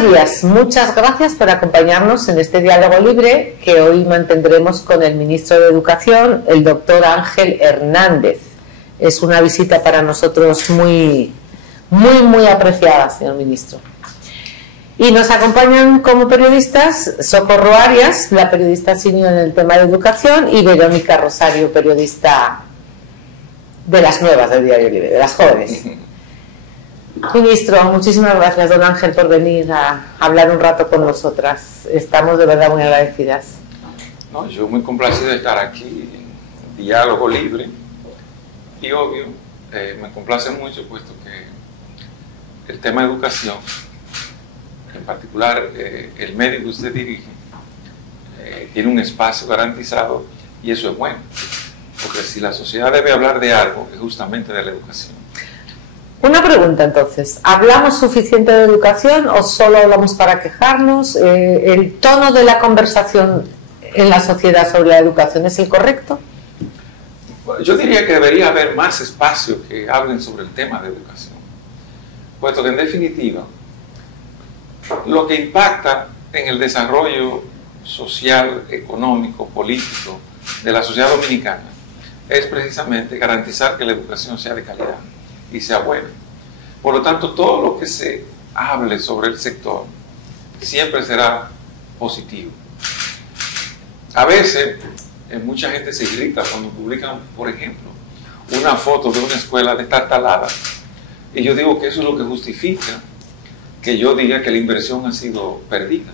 Buenos días, muchas gracias por acompañarnos en este diálogo libre que hoy mantendremos con el ministro de Educación, el doctor Ángel Hernández. Es una visita para nosotros muy apreciada, señor ministro. Y nos acompañan como periodistas Socorro Arias, la periodista senior en el tema de educación, y Verónica Rosario, periodista de las nuevas del Diario Libre, de las jóvenes. Ministro, muchísimas gracias, don Ángel, por venir a hablar un rato con nosotras. Estamos de verdad muy agradecidas. No, yo muy complacido de estar aquí en diálogo libre y obvio, me complace mucho puesto que el tema de educación, en particular el medio que usted dirige, tiene un espacio garantizado y eso es bueno, porque si la sociedad debe hablar de algo es justamente de la educación. Una pregunta entonces, ¿hablamos suficiente de educación o solo hablamos para quejarnos? ¿El tono de la conversación en la sociedad sobre la educación es el correcto? Yo diría que debería haber más espacios que hablen sobre el tema de educación, puesto que en definitiva lo que impacta en el desarrollo social, económico, político de la sociedad dominicana es precisamente garantizar que la educación sea de calidad y sea buena. Por lo tanto, todo lo que se hable sobre el sector siempre será positivo. A veces, mucha gente se irrita cuando publican, por ejemplo, una foto de una escuela destartalada. Y yo digo que eso es lo que justifica que yo diga que la inversión ha sido perdida.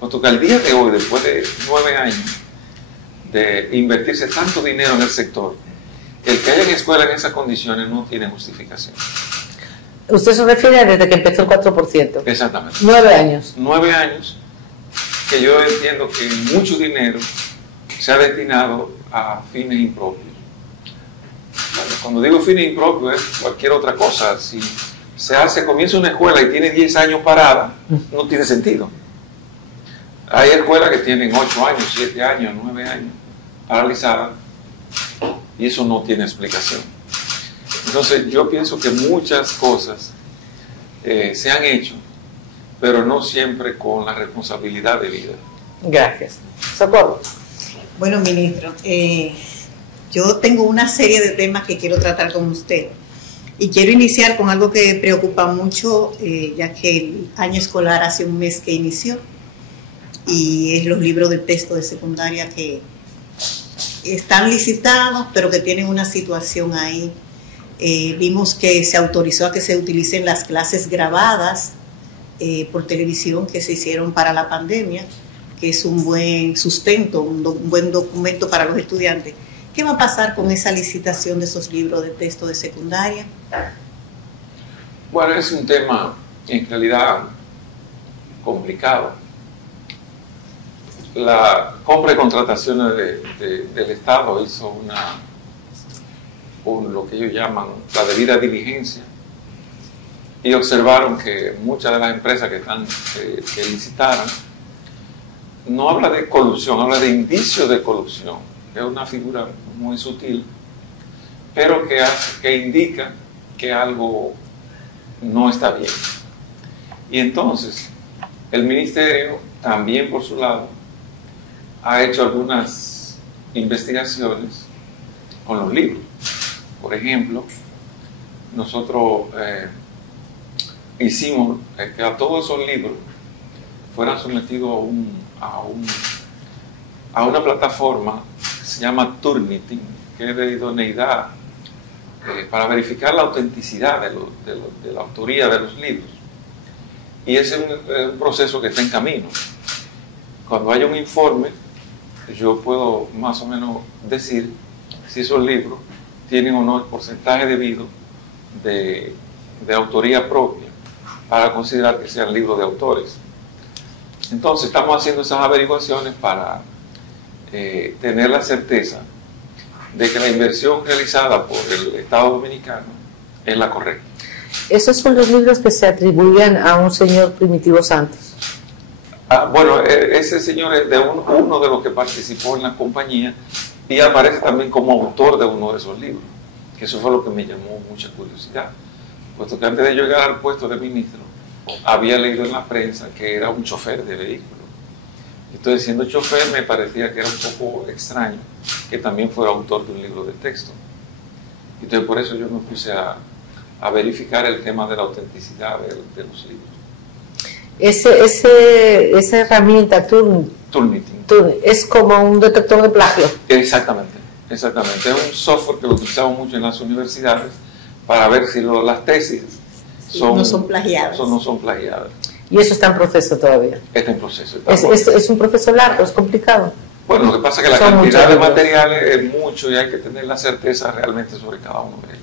Puesto que al día de hoy, después de 9 años de invertirse tanto dinero en el sector, el que haya en escuela en esas condiciones no tiene justificación. Usted se refiere desde que empezó el 4%. Exactamente. 9 años. 9 años que yo entiendo que mucho dinero se ha destinado a fines impropios. Bueno, cuando digo fines impropios es cualquier otra cosa. Si comienza una escuela y tiene 10 años parada, no tiene sentido. Hay escuelas que tienen 8 años, 7 años, 9 años paralizadas y eso no tiene explicación. Entonces yo pienso que muchas cosas se han hecho, pero no siempre con la responsabilidad debida. Gracias. Socorro. Bueno, ministro, yo tengo una serie de temas que quiero tratar con usted y quiero iniciar con algo que preocupa mucho, ya que el año escolar hace un mes que inició y es los libros de texto de secundaria que están licitados, pero que tienen una situación ahí. Vimos que se autorizó a que se utilicen las clases grabadas por televisión que se hicieron para la pandemia, que es un buen sustento, un buen documento para los estudiantes. ¿Qué va a pasar con esa licitación de esos libros de texto de secundaria? Bueno, es un tema en realidad complicado. La compra y contrataciones del Estado hizo lo que ellos llaman la debida diligencia y observaron que muchas de las empresas que licitaron no habla de colusión, habla de indicios de colusión, que es una figura muy sutil, pero que indica que algo no está bien. Y entonces el ministerio también por su lado ha hecho algunas investigaciones con los libros. Por ejemplo, nosotros hicimos que a todos esos libros fueran sometidos a una plataforma que se llama Turnitin, que es de idoneidad para verificar la autenticidad de la autoría de los libros. Y ese es un proceso que está en camino. Cuando haya un informe, yo puedo más o menos decir si esos libros tienen o no el porcentaje debido de autoría propia para considerar que sean libros de autores. Entonces estamos haciendo esas averiguaciones para tener la certeza de que la inversión realizada por el Estado Dominicano es la correcta. Esos son los libros que se atribuían a un señor Primitivo Santos. Bueno, ese señor es de uno de los que participó en la compañía y aparece también como autor de uno de esos libros, que eso fue lo que me llamó mucha curiosidad, puesto que antes de llegar al puesto de ministro había leído en la prensa que era un chofer de vehículo. Entonces, siendo chofer, me parecía que era un poco extraño que también fuera autor de un libro de texto. Entonces, por eso yo me puse a verificar el tema de la autenticidad de los libros. Esa herramienta, Turnitin, es como un detector de plagio. Exactamente. Es un software que lo utilizamos mucho en las universidades para ver si las tesis no son plagiadas. No son plagiadas. Y eso está en proceso todavía. Está en proceso. Es un proceso largo, es complicado. Bueno, lo que pasa es que la cantidad de materiales es mucho y hay que tener la certeza realmente sobre cada uno de ellos.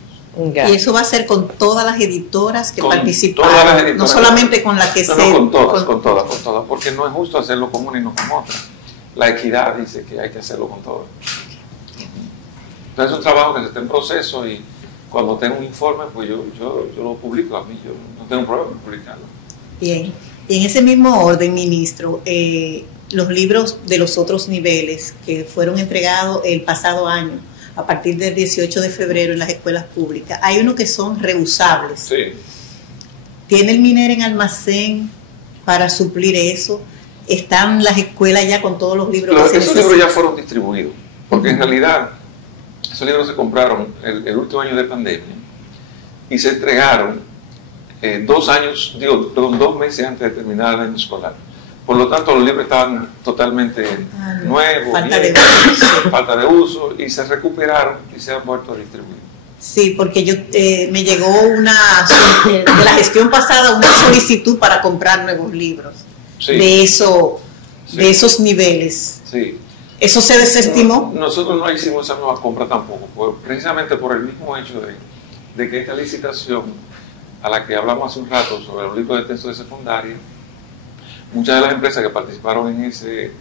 Y eso va a ser con todas las editoras que participaron, no solamente con la que con todas, porque no es justo hacerlo con una y no con otra. La equidad dice que hay que hacerlo con todas. Entonces es un trabajo que está en proceso y cuando tengo un informe, pues yo lo publico a mí, yo no tengo problema en publicarlo. Bien, y en ese mismo orden, ministro, los libros de los otros niveles que fueron entregados el pasado año, a partir del 18 de febrero en las escuelas públicas, hay unos que son reusables. Sí. ¿Tiene el MINER en almacén para suplir eso? ¿Están las escuelas ya con todos los libros que se necesitan? Esos libros ya fueron distribuidos, porque en realidad esos libros se compraron el último año de pandemia y se entregaron 2 meses antes de terminar el año escolar. Por lo tanto, los libros estaban totalmente nuevos, falta de uso, y se recuperaron y se han vuelto a distribuir. Sí, porque me llegó de la gestión pasada una solicitud para comprar nuevos libros de esos niveles. Sí. ¿Eso se desestimó? Nosotros no hicimos esa nueva compra tampoco, precisamente por el mismo hecho de que esta licitación a la que hablamos hace un rato sobre los libros de texto de secundaria, muchas de las empresas que participaron en ese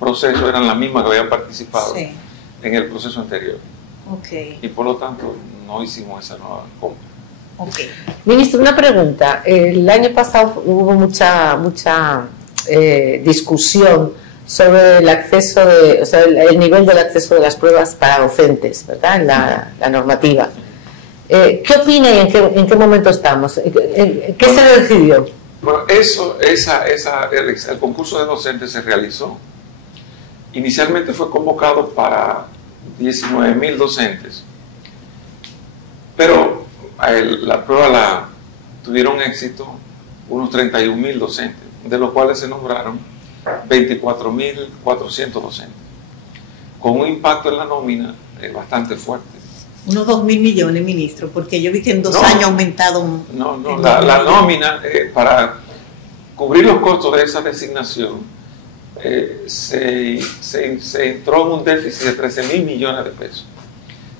proceso eran las mismas que habían participado en el proceso anterior. Y por lo tanto no hicimos esa nueva compra. Ministro, una pregunta. El año pasado hubo mucha discusión sobre el acceso el nivel del acceso de las pruebas para docentes, ¿verdad? En la normativa. ¿Qué opina y en qué momento estamos? ¿Qué se decidió? Bueno, el concurso de docentes se realizó. Inicialmente fue convocado para 19.000 docentes, pero la prueba la tuvieron éxito unos 31.000 docentes, de los cuales se nombraron 24.400 docentes, con un impacto en la nómina bastante fuerte. Unos 2.000 millones, ministro, porque yo vi que en 2 años ha aumentado. La nómina, para cubrir los costos de esa designación, se entró en un déficit de 13.000 millones de pesos,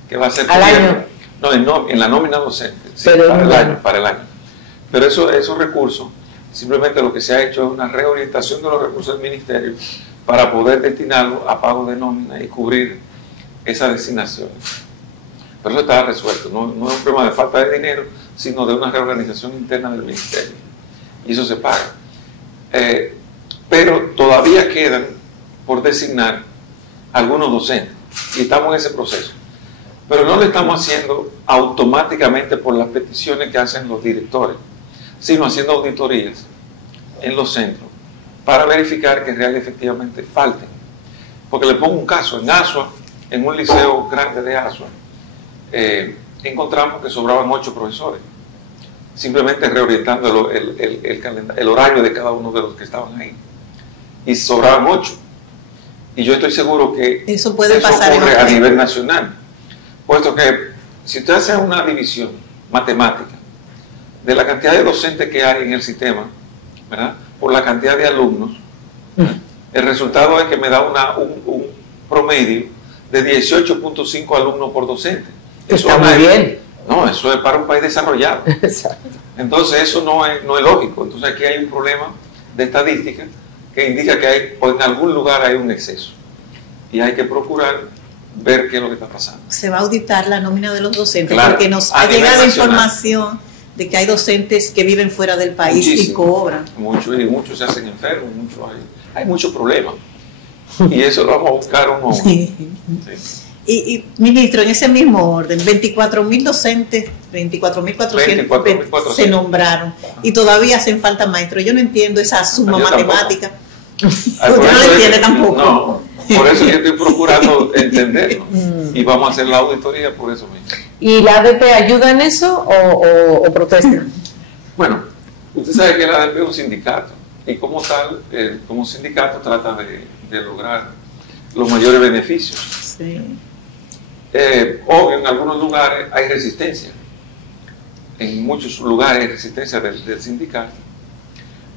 que va a ser ¿al año? No, en la nómina docente, sí, para el año. Pero esos recursos, simplemente lo que se ha hecho es una reorientación de los recursos del ministerio para poder destinarlos a pago de nómina y cubrir esas designaciones. Pero eso estaba resuelto, no es un problema de falta de dinero, sino de una reorganización interna del ministerio. Y eso se paga. Pero todavía quedan por designar algunos docentes, y estamos en ese proceso. Pero no lo estamos haciendo automáticamente por las peticiones que hacen los directores, sino haciendo auditorías en los centros para verificar que realmente efectivamente falten. Porque le pongo un caso, en Asua, en un liceo grande de Asua, encontramos que sobraban 8 profesores, simplemente reorientando el horario de cada uno de los que estaban ahí, y sobraban 8, y yo estoy seguro que eso puede pasar ocurre a nivel nacional, puesto que si usted hace una división matemática de la cantidad de docentes que hay en el sistema, ¿verdad?, por la cantidad de alumnos, el resultado es que me da un promedio de 18.5 alumnos por docente. Eso está muy bien. No, eso es para un país desarrollado. Exacto. Entonces eso no es lógico. Entonces aquí hay un problema de estadística que indica que en algún lugar hay un exceso. Y hay que procurar ver qué es lo que está pasando. Se va a auditar la nómina de los docentes, claro, porque nos ha llegado información de que hay docentes que viven fuera del país y cobran. Muchos se hacen enfermos, hay muchos problemas. Y eso lo vamos a buscar uno a uno. Sí. Y ministro, en ese mismo orden, 24.000 docentes, 24.400 se nombraron y todavía hacen falta maestros. Yo no entiendo esa suma matemática. Usted no la entiende tampoco. No, por eso yo estoy procurando entenderlo y vamos a hacer la auditoría por eso mismo. ¿Y la ADP ayuda en eso o protesta? Bueno, usted sabe que la ADP es un sindicato y como tal, como sindicato trata de lograr los mayores beneficios. Sí. Obvio, en algunos lugares hay resistencia, en muchos lugares hay resistencia del sindicato,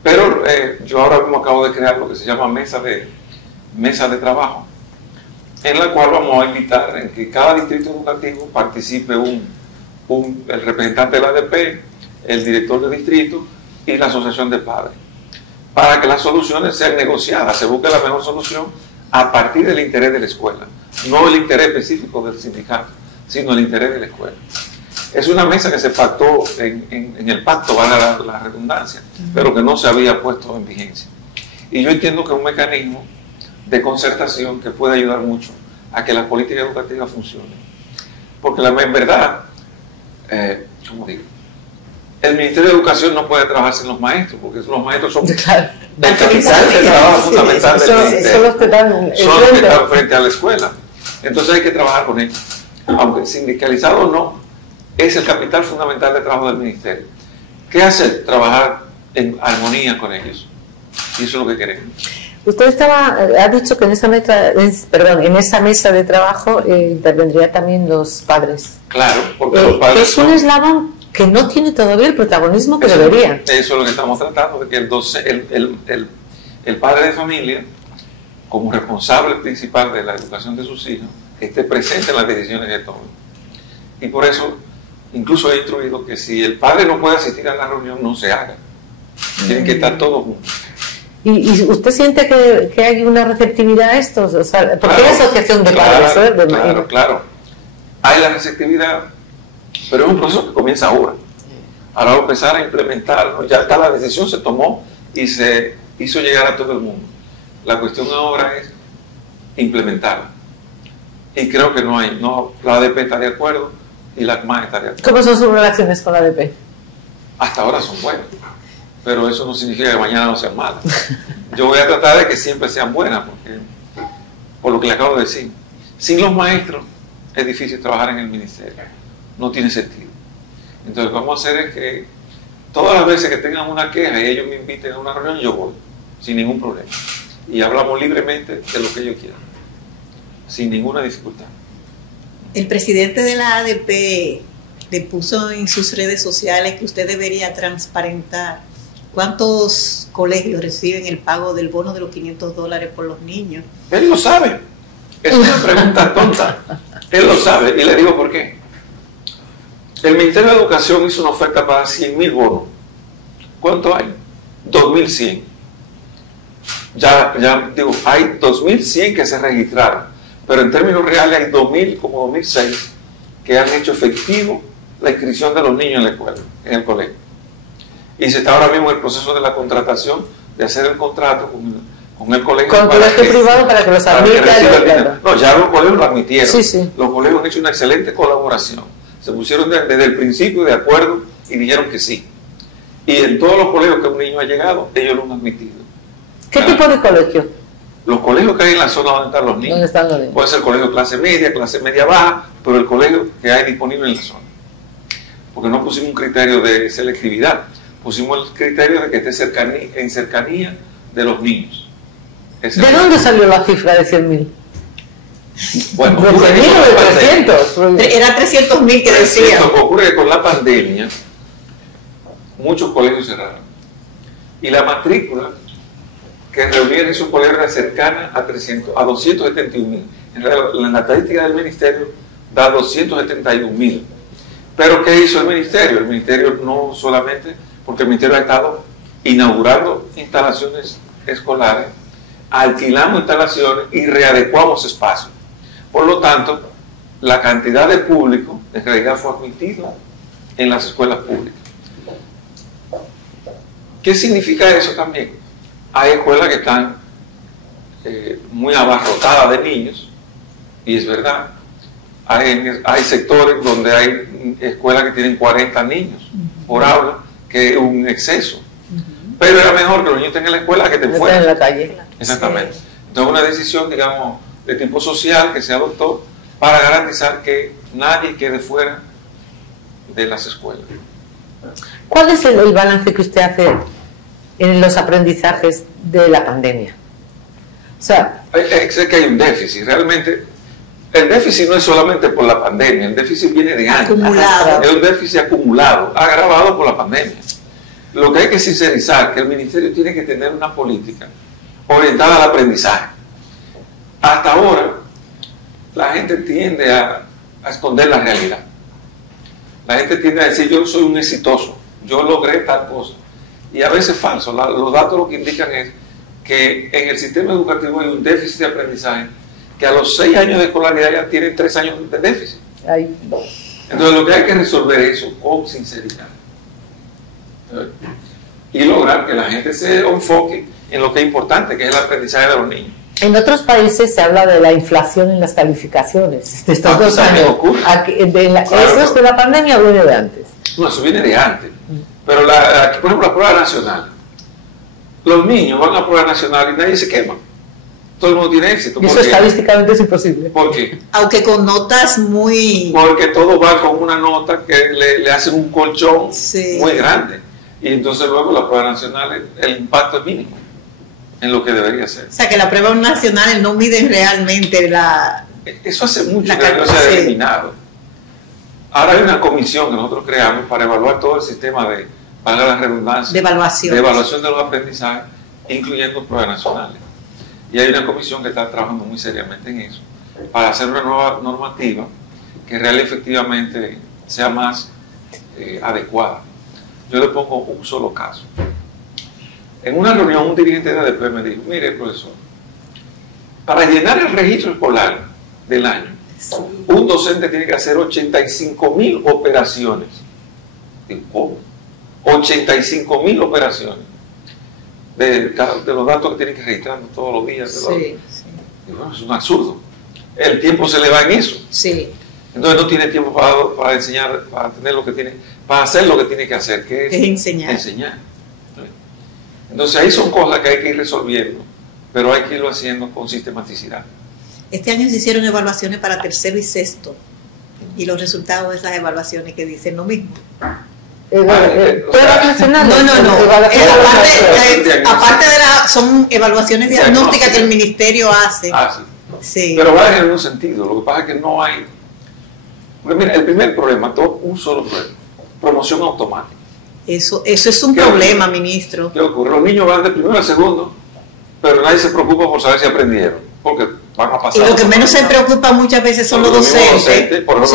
pero yo ahora mismo acabo de crear lo que se llama mesa de trabajo, en la cual vamos a invitar en que cada distrito educativo participe el representante de la ADP, el director de distrito y la asociación de padres, para que las soluciones sean negociadas, se busque la mejor solución a partir del interés de la escuela, no el interés específico del sindicato, sino el interés de la escuela. Es una mesa que se pactó en el pacto, vale la redundancia, pero que no se había puesto en vigencia. Y yo entiendo que es un mecanismo de concertación que puede ayudar mucho a que la política educativa funcione. Porque en verdad, ¿cómo digo? El Ministerio de Educación no puede trabajar sin los maestros, porque los maestros son el capital de trabajo fundamental del ministerio. Son los que están frente a la escuela. Entonces hay que trabajar con ellos. Aunque sindicalizado o no, es el capital fundamental de trabajo del ministerio. ¿Qué hacer? Trabajar en armonía con ellos. Y eso es lo que queremos. Usted ha dicho que en esa mesa de trabajo intervendría también los padres. Claro, porque los padres es un eslabón que no tiene todavía el protagonismo que debería. Eso es lo que estamos tratando, de que el padre de familia, como responsable principal de la educación de sus hijos, esté presente en las decisiones que tomen. Y por eso, incluso he instruido que si el padre no puede asistir a la reunión, no se haga. Tienen que estar todos juntos. ¿Y usted siente que hay una receptividad a esto? O sea, ¿por qué la asociación de padres? Claro. Hay la receptividad, pero es un proceso que comienza ahora. Ahora vamos a empezar a implementarlo. Ya está, la decisión se tomó y se hizo llegar a todo el mundo. La cuestión ahora es implementarla. Y creo que la ADP está de acuerdo y la ACMA está de acuerdo. ¿Cómo son sus relaciones con la ADP? Hasta ahora son buenas, pero eso no significa que mañana no sean malas. Yo voy a tratar de que siempre sean buenas, porque, por lo que le acabo de decir, sin los maestros es difícil trabajar en el ministerio, no tiene sentido. Entonces, lo que vamos a hacer es que todas las veces que tengan una queja y ellos me inviten a una reunión, yo voy, sin ningún problema. Y hablamos libremente de lo que ellos quieran, sin ninguna dificultad. El presidente de la ADP le puso en sus redes sociales que usted debería transparentar cuántos colegios reciben el pago del bono de los $500 por los niños. Él lo sabe. Es una pregunta tonta. Él lo sabe y le digo por qué. El Ministerio de Educación hizo una oferta para 100.000 bonos. ¿Cuánto hay? 2.100. Ya digo, hay 2.100 que se registraron, pero en términos reales hay 2.000, como 2.006, que han hecho efectivo la inscripción de los niños en la escuela, en el colegio. Y se está ahora mismo en el proceso de la contratación, de hacer el contrato con el colegio. Con el colegio privado para que los admita. No, ya los colegios lo admitieron. Sí. Los colegios han hecho una excelente colaboración. Se pusieron desde el principio de acuerdo y dijeron que sí. Y en todos los colegios que un niño ha llegado, ellos lo han admitido. ¿Qué tipo de colegio? Los colegios que hay en la zona donde están los niños. ¿Dónde están los niños? Puede ser colegio clase media baja, pero el colegio que hay disponible en la zona. Porque no pusimos un criterio de selectividad, pusimos el criterio de que esté en cercanía de los niños. ¿De dónde salió la cifra de 100.000? Bueno, ¿de 100.000 o de 300? Era 300.000 que decía. Ocurre que con la pandemia muchos colegios cerraron. Y la matrícula que reunían esos colegios era cercana a 271.000. En realidad, la estadística del ministerio da 271.000. Pero ¿qué hizo el ministerio? El ministerio no solamente, porque el ministerio ha estado inaugurando instalaciones escolares, alquilamos instalaciones y readecuamos espacios. Por lo tanto, la cantidad de público en realidad fue admitida en las escuelas públicas. ¿Qué significa eso también? Hay escuelas que están muy abarrotadas de niños, y es verdad, Hay sectores donde hay escuelas que tienen 40 niños por aula, que es un exceso. Pero era mejor que los niños estén en la escuela que estén fuera. En la calle. Exactamente. Entonces, una decisión, digamos, de tipo social que se adoptó para garantizar que nadie quede fuera de las escuelas. ¿Cuál es el balance que usted hace en los aprendizajes de la pandemia? O sea, sé que hay un déficit. Realmente, el déficit no es solamente por la pandemia, el déficit viene de antes. Acumulado. Es un déficit acumulado, agravado por la pandemia. Lo que hay que sincerizar, que el ministerio tiene que tener una política orientada al aprendizaje. Hasta ahora, la gente tiende a esconder la realidad. La gente tiende a decir, yo soy un exitoso, yo logré tal cosa. Y a veces es falso. Los datos lo que indican es que en el sistema educativo hay un déficit de aprendizaje, que a los 6 años de escolaridad ya tienen 3 años de déficit. Entonces lo que hay que resolver es eso con sinceridad. Y lograr que la gente se enfoque en lo que es importante, que es el aprendizaje de los niños. En otros países se habla de la inflación en las calificaciones de estos 2 años. Aquí, ¿eso es de la pandemia o viene de antes? No, eso viene de antes. Pero, aquí, por ejemplo, la prueba nacional. Los niños van a la prueba nacional y nadie se quema. Todo el mundo tiene éxito. Y eso estadísticamente es imposible. ¿Por qué? Aunque con notas muy... Porque todo va con una nota que le hacen un colchón muy grande. Y entonces luego la prueba nacional, el impacto es mínimo en lo que debería ser. O sea, que la prueba nacional no mide realmente la... Eso hace mucho que no se ha eliminado. Ahora hay una comisión que nosotros creamos para evaluar todo el sistema de, para la redundancia, de evaluación de los aprendizajes, incluyendo pruebas nacionales. Y hay una comisión que está trabajando muy seriamente en eso, para hacer una nueva normativa que realmente efectivamente sea más adecuada. Yo le pongo un solo caso. En una reunión, un dirigente de ADP me dijo, mire, profesor, para llenar el registro escolar del año, un docente tiene que hacer 85.000 operaciones. Digo, ¿cómo? 85.000 operaciones de los datos que tienen que registrar todos los días. Digo, bueno, es un absurdo. El tiempo se le va en eso. Entonces no tiene tiempo para enseñar, para tener lo que tiene, para hacer lo que tiene que hacer, que es enseñar. Entonces ahí son cosas que hay que ir resolviendo, pero hay que irlo haciendo con sistematicidad. Este año se hicieron evaluaciones para tercero y sexto, y los resultados de esas evaluaciones que dicen lo mismo. Pruebas nacionales. No. Aparte son evaluaciones diagnósticas que el ministerio hace. Sí. Pero va en un sentido. Lo que pasa es que no hay. Porque mira, el primer problema, un solo problema: promoción automática. Eso es un problema, ministro. ¿Qué ocurre? Los niños van de primero a segundo, pero nadie se preocupa por saber si aprendieron, porque van a pasar. Y lo que menos se preocupa muchas veces son los docentes. Porque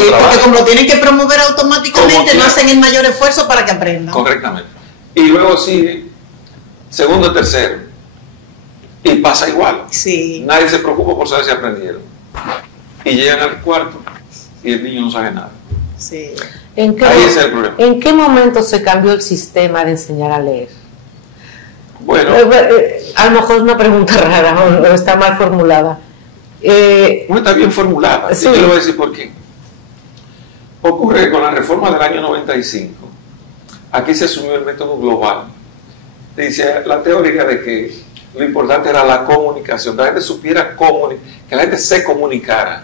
como lo tienen que promover automáticamente, no hacen el mayor esfuerzo para que aprendan. Correctamente. Y luego sigue segundo, tercero, y pasa igual. Nadie se preocupa por saber si aprendieron. Y llegan al cuarto y el niño no sabe nada. Ahí es el problema. ¿En qué momento se cambió el sistema de enseñar a leer? Bueno, a lo mejor es una pregunta rara o está mal formulada. No está bien formulada. Yo le voy a decir por qué. Ocurre que con la reforma del año 95, aquí se asumió el método global. Dice la teoría de que lo importante era la comunicación, que la gente supiera que la gente se comunicara.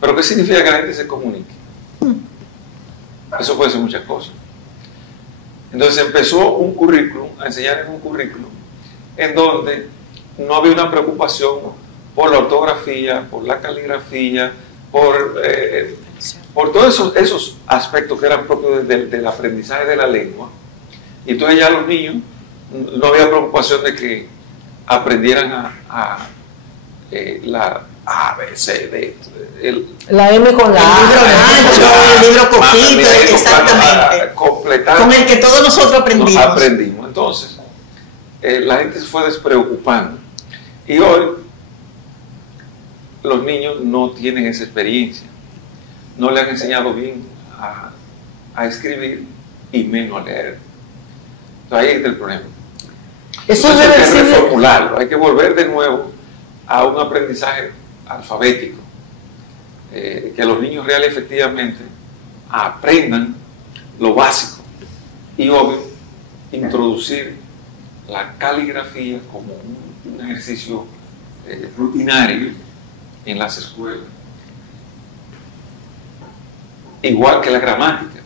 ¿Pero qué significa que la gente se comunique? Eso puede ser muchas cosas. Entonces empezó un currículum, a enseñar en un currículum, en donde no había una preocupación por la ortografía, por la caligrafía, por todos esos aspectos que eran propios del aprendizaje de la lengua. Y entonces ya los niños no había preocupación de que aprendieran la A, B, C, D. La M con la A. El libro coquito, exactamente. Con el que todos nosotros aprendimos. Entonces, la gente se fue despreocupando. Y hoy, los niños no tienen esa experiencia. No le han enseñado bien a escribir y menos a leer. Entonces, ahí está el problema. Eso hay que reformularlo, hay que volver de nuevo a un aprendizaje alfabético. que los niños reales efectivamente aprendan lo básico y obvio, introducir la caligrafía como un ejercicio rutinario en las escuelas. Igual que la gramática.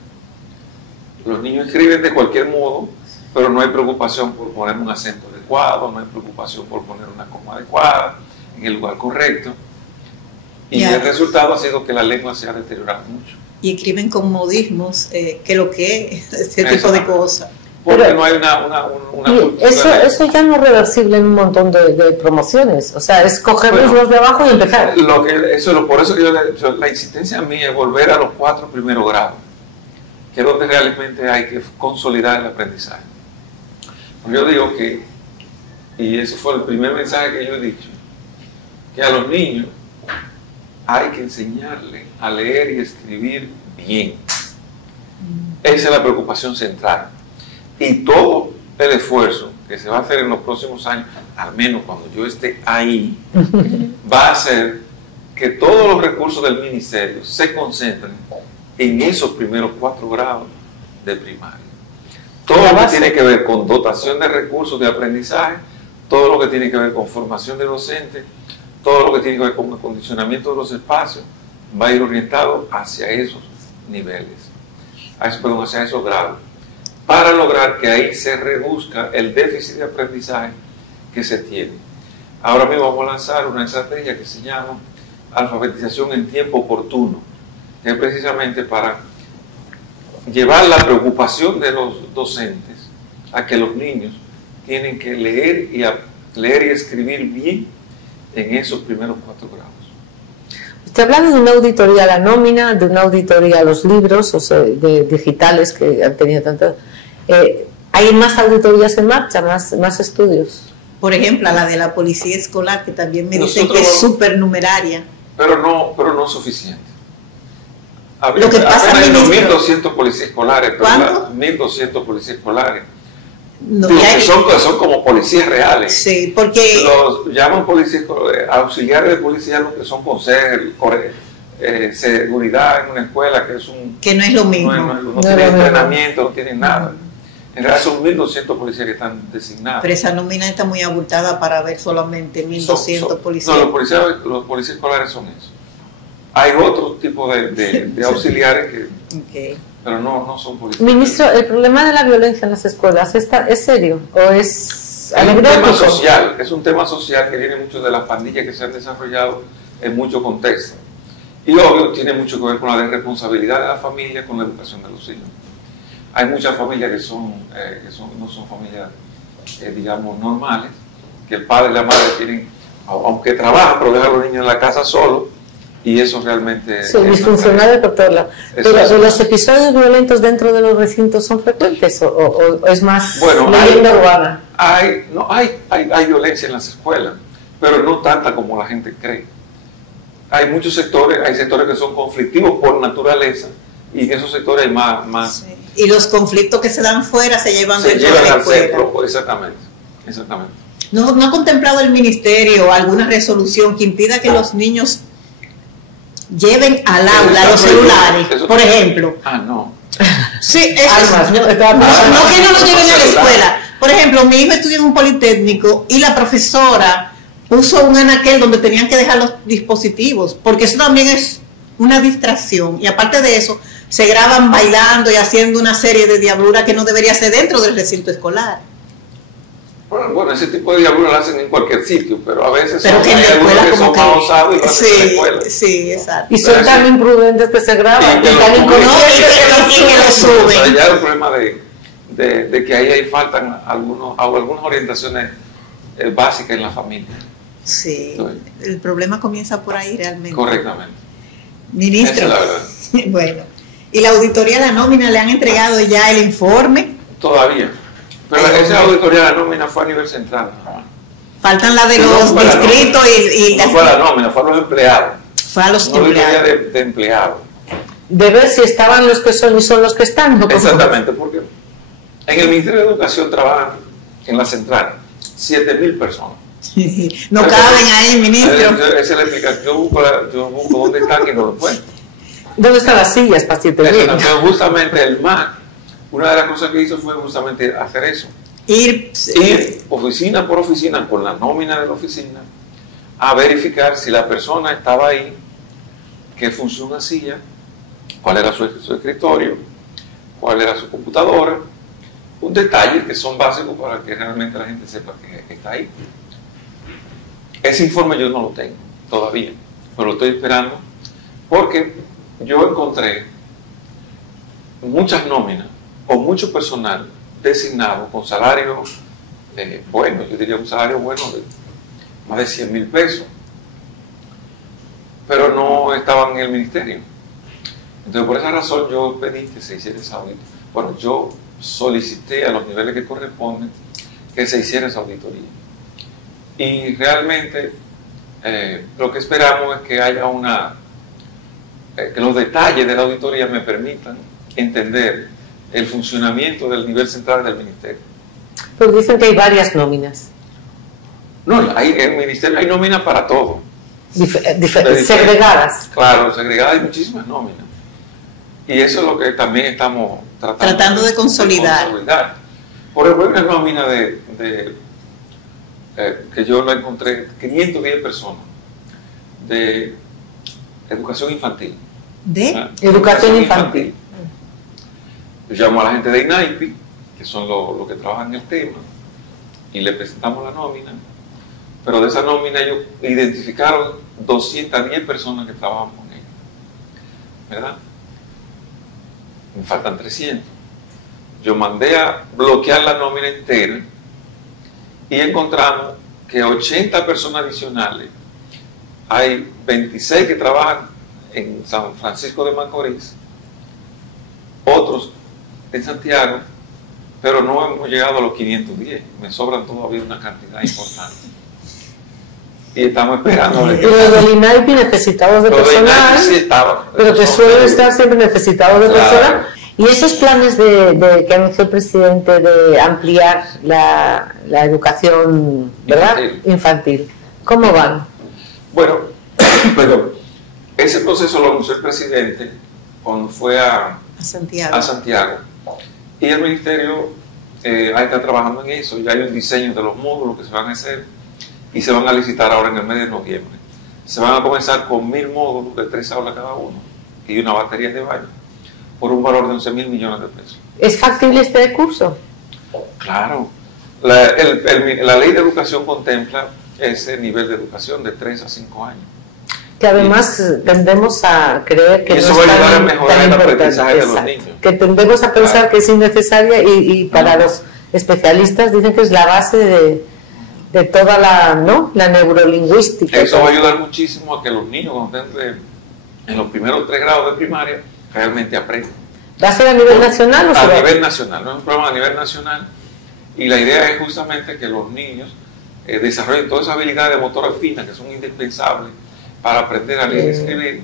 Los niños escriben de cualquier modo, pero no hay preocupación por poner un acento adecuado, no hay preocupación por poner una coma adecuada en el lugar correcto. Y el resultado ha sido que la lengua se ha deteriorado mucho. Y escriben con modismos, que lo que es, ese tipo de cosas. Porque pero, no hay una eso ya no es reversible en un montón de promociones. O sea, es cogerlos los de abajo y empezar. Por eso que la insistencia mía es volver a los 4 primeros grados, que es donde realmente hay que consolidar el aprendizaje. Yo digo que, y ese fue el primer mensaje que yo he dicho, que a los niños hay que enseñarles a leer y escribir bien. Esa es la preocupación central. Y todo el esfuerzo que se va a hacer en los próximos años, al menos cuando yo esté ahí, va a hacer que todos los recursos del ministerio se concentren en esos primeros 4 grados de primaria. Todo lo que tiene que ver con dotación de recursos de aprendizaje, todo lo que tiene que ver con formación de docentes, todo lo que tiene que ver con acondicionamiento de los espacios, va a ir orientado hacia esos niveles, hacia esos grados, para lograr que ahí se reduzca el déficit de aprendizaje que se tiene. Ahora mismo vamos a lanzar una estrategia que se llama alfabetización en tiempo oportuno, que es precisamente para llevar la preocupación de los docentes a que los niños tienen que leer y escribir bien en esos primeros 4 grados. Usted habla de una auditoría a la nómina, de una auditoría a los libros, o sea, de digitales que han tenido tanto. ¿Hay más auditorías en marcha, más estudios? Por ejemplo, la de la policía escolar, que también me dicen que es supernumeraria. Pero no suficiente. Lo que pasa, hay ministro, 1.200 policías escolares. ¿Cuánto? 1.200 policías escolares. No, son como policías reales. Sí, porque los llaman policías, auxiliares de policía, los que son consejeros, seguridad en una escuela, que no es lo mismo. No tienen entrenamiento, no tienen nada. En realidad son 1.200 policías que están designados. Pero esa nómina está muy abultada para ver solamente 1.200 policías. No, los policías escolares son eso. Hay otro tipo de auxiliares que... Pero no son policías. Ministro, ¿el problema de la violencia en las escuelas es serio o es un tema social? Es un tema social que viene mucho de las pandillas que se han desarrollado en muchos contextos. Y obvio, tiene mucho que ver con la responsabilidad de la familia con la educación de los hijos. Hay muchas familias que no son familias, digamos, normales, que el padre y la madre tienen, aunque trabajan, pero dejan a los niños en la casa solos. Y eso realmente... Sí, disfuncional por todos lados. Pero ¿los episodios violentos dentro de los recintos son frecuentes o es más leyenda urbana? Hay violencia en las escuelas, pero no tanta como la gente cree. Hay muchos sectores, hay sectores que son conflictivos por naturaleza y en esos sectores hay más... Sí. Y los conflictos que se dan fuera se llevan dentro de la escuela. Centro, exactamente. ¿No ha contemplado el ministerio alguna resolución que impida que los niños lleven al aula los celulares, por ejemplo? No. Sí, eso no que no lo lleven a la escuela. Por ejemplo, mi hijo estudia en un politécnico y la profesora puso un anaquel donde tenían que dejar los dispositivos, porque eso también es una distracción. Y aparte de eso, se graban bailando y haciendo una serie de diabluras que no debería ser dentro del recinto escolar. Bueno, ese tipo de diabluras lo hacen en cualquier sitio, pero a veces pero que en la escuela que son más osados y lo hacen en la escuela. Sí, exacto. Y son tan imprudentes que se graban y tan inconscientes que lo suben. O sea, ya el problema de que ahí faltan algunas orientaciones básicas en la familia. Sí, el problema comienza por ahí realmente. Correctamente. Ministro, esa es la verdad. Bueno, ¿y la auditoría de la nómina le han entregado ya el informe? Todavía. Pero esa auditoría de la nómina fue a nivel central. Faltan la de los distritos y no fue a la nómina, fue a los empleados. Fue a los empleados. De empleados. De ver si estaban los que son y son los que están. ¿No? Exactamente, porque en el Ministerio de Educación trabajan en la central 7.000 personas. No caben ahí, ministro. Esa es la explicación. Yo busco dónde están y no lo encuentro. ¿Dónde están las sillas, paciente? Entonces, justamente el MAC, una de las cosas que hizo fue justamente hacer eso. Ir oficina por oficina con la nómina de la oficina a verificar si la persona estaba ahí, qué función hacía, cuál era su escritorio, cuál era su computadora, un detalle que son básicos para que realmente la gente sepa que está ahí. Ese informe yo no lo tengo todavía, pero lo estoy esperando porque yo encontré muchas nóminas o mucho personal designado con salario bueno, yo diría un salario bueno de más de 100,000 pesos, pero no estaban en el ministerio. Entonces, por esa razón yo pedí que se hiciera esa auditoría. Bueno, yo solicité a los niveles que corresponden que se hiciera esa auditoría. Y realmente lo que esperamos es que haya que los detalles de la auditoría me permitan entender el funcionamiento del nivel central del ministerio. Pues dicen que hay varias nóminas. No, en el ministerio hay nóminas para todo. Segregadas. Claro, segregadas hay muchísimas nóminas. Y eso es lo que también estamos tratando de consolidar. Por ejemplo, hay una nómina que yo la encontré, 510 personas de educación infantil. ¿De? Educación infantil. Yo llamo a la gente de INAIPI, que son los que trabajan en el tema, y le presentamos la nómina, pero de esa nómina ellos identificaron 210 personas que trabajan con ella, ¿verdad? Me faltan 300. Yo mandé a bloquear la nómina entera y encontramos que 80 personas adicionales, hay 26 que trabajan en San Francisco de Macorís, otros en Santiago, pero no hemos llegado a los 510, me sobran todavía una cantidad importante. Y estamos esperando. Y los del INAIPI necesitados de personal, sí estaban, pero que suelen estar siempre necesitados de personal. Y esos planes que anunció el presidente de ampliar la educación, ¿verdad? Infantil, ¿cómo van? Bueno, pero ese proceso lo anunció el presidente cuando fue a Santiago. Y el ministerio ahí está trabajando en eso. Ya hay un diseño de los módulos que se van a hacer y se van a licitar ahora en el mes de noviembre. Se van a comenzar con 1,000 módulos de 3 aulas cada uno y una batería de baño por un valor de 11,000 millones de pesos. ¿Es factible este curso? Claro. La ley de educación contempla ese nivel de educación de 3 a 5 años. Que además tendemos a creer que eso no va a es ayudar a mejorar el aprendizaje de los niños. Que tendemos a pensar que es innecesaria y para los especialistas dicen que es la base de toda la neurolingüística. Eso va a ayudar muchísimo a que los niños cuando estén en los primeros 3 grados de primaria realmente aprendan. ¿Va a ser a nivel nacional o a nivel nacional? No es un programa a nivel nacional y la idea es justamente que los niños desarrollen todas esas habilidades motoras finas que son indispensables para aprender a leer y escribir,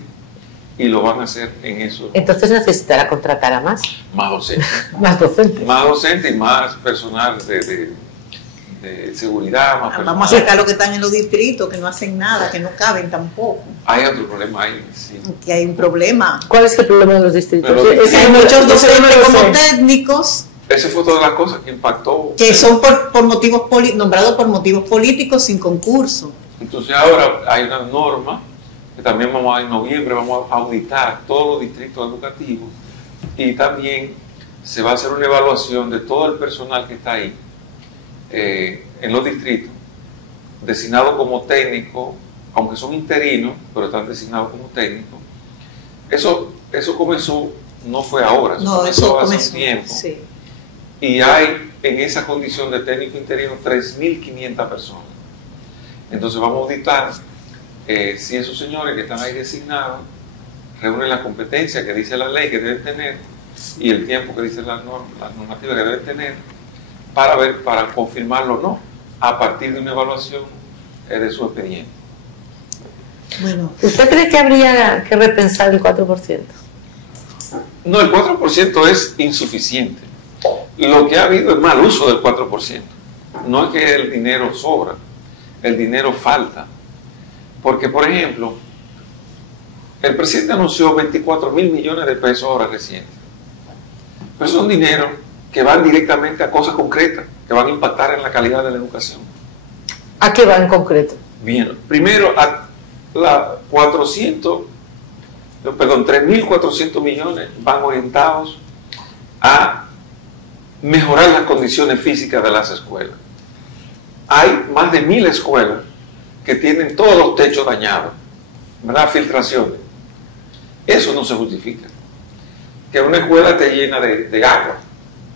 y lo van a hacer en eso. Entonces necesitará contratar a más docentes. Más docentes. Más docentes y más personal de seguridad. Más vamos a sacar los que están en los distritos, que no hacen nada, que no caben tampoco. Hay otro problema ahí, sí. Que hay un problema. ¿Cuál es el problema de los distritos? Hay muchos docentes como técnicos. Esa fue otra de las cosas que impactó. Que son por motivos nombrados por motivos políticos sin concurso. Entonces ahora hay una norma que también en noviembre vamos a auditar todos los distritos educativos y también se va a hacer una evaluación de todo el personal que está ahí en los distritos, designados como técnicos, aunque son interinos, pero están designados como técnicos. Eso comenzó, no fue ahora, eso comenzó hace un tiempo. Sí. Y hay en esa condición de técnico interino 3.500 personas. Entonces vamos a auditar si esos señores que están ahí designados reúnen la competencia que dice la ley que deben tener y el tiempo que dice la normativa que deben tener para confirmarlo o no, a partir de una evaluación de su expediente. Bueno, ¿usted cree que habría que repensar el 4%? No, el 4% es insuficiente. Lo que ha habido es mal uso del 4%. No es que el dinero sobra, el dinero falta. Porque, por ejemplo, el presidente anunció 24.000 millones de pesos ahora reciente. Pero son dinero que van directamente a cosas concretas, que van a impactar en la calidad de la educación. ¿A qué va en concreto? Bien, primero a la 3.400 millones van orientados a mejorar las condiciones físicas de las escuelas. Hay más de 1.000 escuelas que tienen todos los techos dañados, ¿verdad? Filtraciones. Eso no se justifica. Que una escuela esté llena de agua.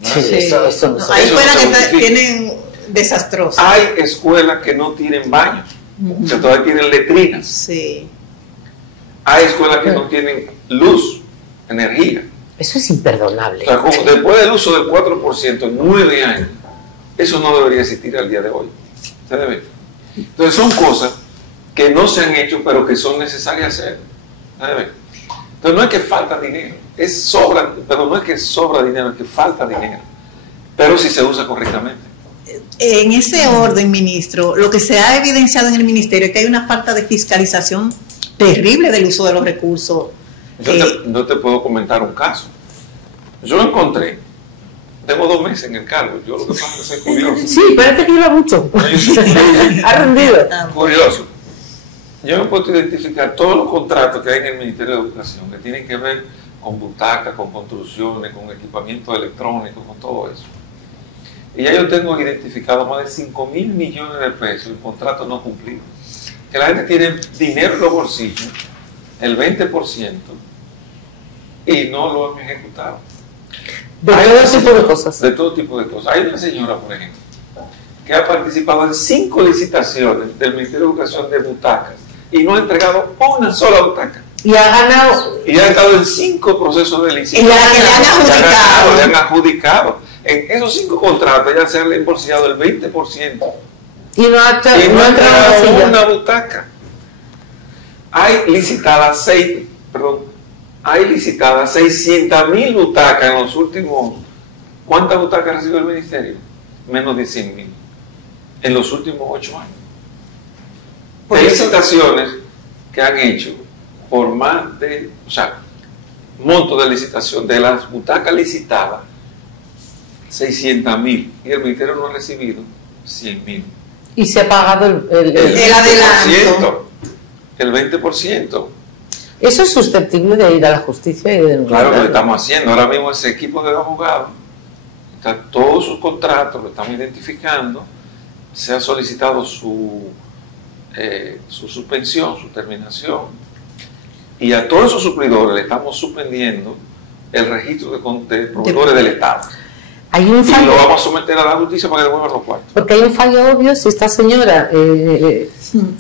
Sí, eso no se hay escuelas que justifica. tienen desastrosas. Hay escuelas que no tienen baños, que todavía tienen letrinas. Sí. Hay escuelas que no tienen luz, energía. Eso es imperdonable. O sea, como después del uso del 4% en 9 años, eso no debería existir al día de hoy. ¿Ustedes ven? Entonces son cosas que no se han hecho, pero que son necesarias hacer. ¿Ustedes ven? Entonces no es que falta dinero, pero no es que sobra dinero, es que falta dinero. Pero si se usa correctamente. En ese orden, ministro, lo que se ha evidenciado en el ministerio es que hay una falta de fiscalización terrible del uso de los recursos. Yo te puedo comentar un caso. Yo encontré, tengo 2 meses en el cargo, yo lo que pasa es que soy curioso. Sí, parece que lleva mucho. Ha rendido. Curioso. Yo me he puesto a identificar todos los contratos que hay en el Ministerio de Educación que tienen que ver con butacas, con construcciones, con equipamiento electrónico, con todo eso. Y ya yo tengo identificado más de 5.000 millones de pesos en contratos no cumplidos. Que la gente tiene dinero en los bolsillos, el 20%, y no lo han ejecutado. De todo tipo de cosas. De todo tipo de cosas. Hay una señora, por ejemplo, que ha participado en 5 licitaciones del Ministerio de Educación de butacas y no ha entregado una sola butaca. Y ha ganado. Y ha estado en 5 procesos de licitación. Y le han adjudicado. En esos 5 contratos ya se han embolsillado el 20%. Y no ha Y no ha entregado entregado una butaca. Hay licitadas 600.000 butacas en los últimos. ¿Cuántas butacas recibió el ministerio? Menos de 100.000 en los últimos 8 años. Hay licitaciones que han hecho por más de, o sea, monto de licitación de las butacas licitadas 600.000 y el ministerio no ha recibido 100.000. Y se ha pagado el adelanto. El 20%. Eso es susceptible de ir a la justicia y de denunciar. Claro que lo estamos haciendo. Ahora mismo ese equipo de abogados está todos sus contratos, lo estamos identificando, se ha solicitado su suspensión, su terminación, y a todos esos suplidores le estamos suspendiendo el registro de proveedores del Estado. Hay un Y fallo, lo vamos a someter a la justicia para que devuelvan los cuartos. porque hay un fallo obvio. Si esta señora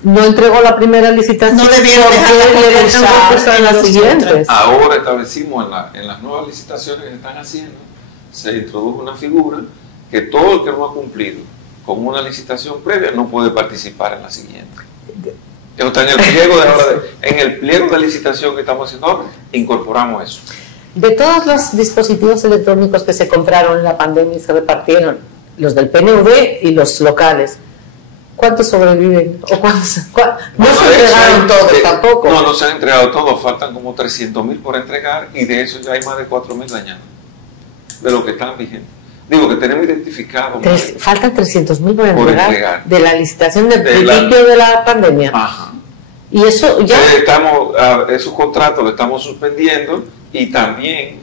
no entregó la licitación, No debieron ¿por dejarla qué le concursar dejan concursar en las los siguientes? Ahora establecimos en las nuevas licitaciones que se están haciendo, se introdujo una figura que todo el que no ha cumplido con una licitación previa no puede participar en la siguiente. Eso está en el pliego en el pliego de licitación que estamos haciendo ahora, incorporamos eso. De todos los dispositivos electrónicos que se compraron en la pandemia y se repartieron, los del PNV y los locales, ¿cuántos sobreviven? ¿O cuántos? No se entregaron todos tampoco. No se han entregado todos, faltan como 300.000 por entregar y de eso ya hay más de 4.000 dañados, de lo que están vigentes. Digo que tenemos identificado. Faltan 300.000 por entregar de la licitación del principio de la pandemia. Ajá. Y eso ya... esos contratos los estamos suspendiendo y también